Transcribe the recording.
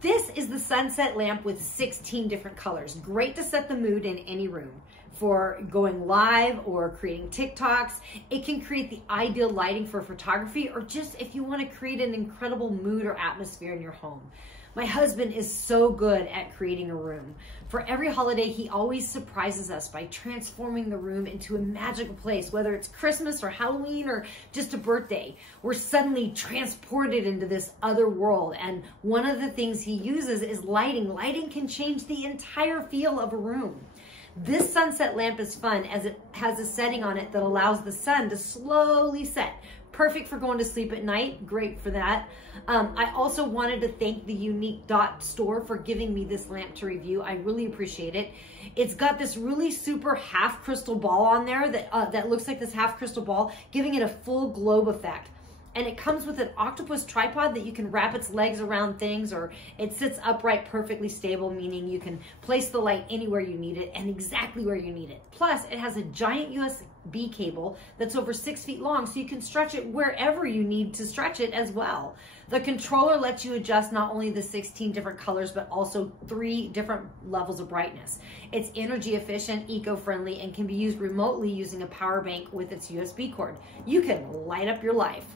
This is the sunset lamp with 16 different colors. Great to set the mood in any room. For going live or creating TikToks. It can create the ideal lighting for photography, or just if you want to create an incredible mood or atmosphere in your home. My husband is so good at creating a room. For every holiday, he always surprises us by transforming the room into a magical place, whether it's Christmas or Halloween or just a birthday. We're suddenly transported into this other world. And one of the things he uses is lighting. Lighting can change the entire feel of a room. This sunset lamp is fun as it has a setting on it that allows the sun to slowly set. Perfect for going to sleep at night. Great for that. I also wanted to thank the UniqueDot store for giving me this lamp to review. I really appreciate it. It's got this really super half crystal ball on there that looks like this half crystal ball, giving it a full globe effect. And it comes with an octopus tripod that you can wrap its legs around things, or it sits upright, perfectly stable, meaning you can place the light anywhere you need it and exactly where you need it. Plus, it has a giant USB cable that's over 6 feet long, so you can stretch it wherever you need to stretch it as well. The controller lets you adjust not only the 16 different colors, but also 3 different levels of brightness. It's energy efficient, eco-friendly, and can be used remotely using a power bank with its USB cord. You can light up your life.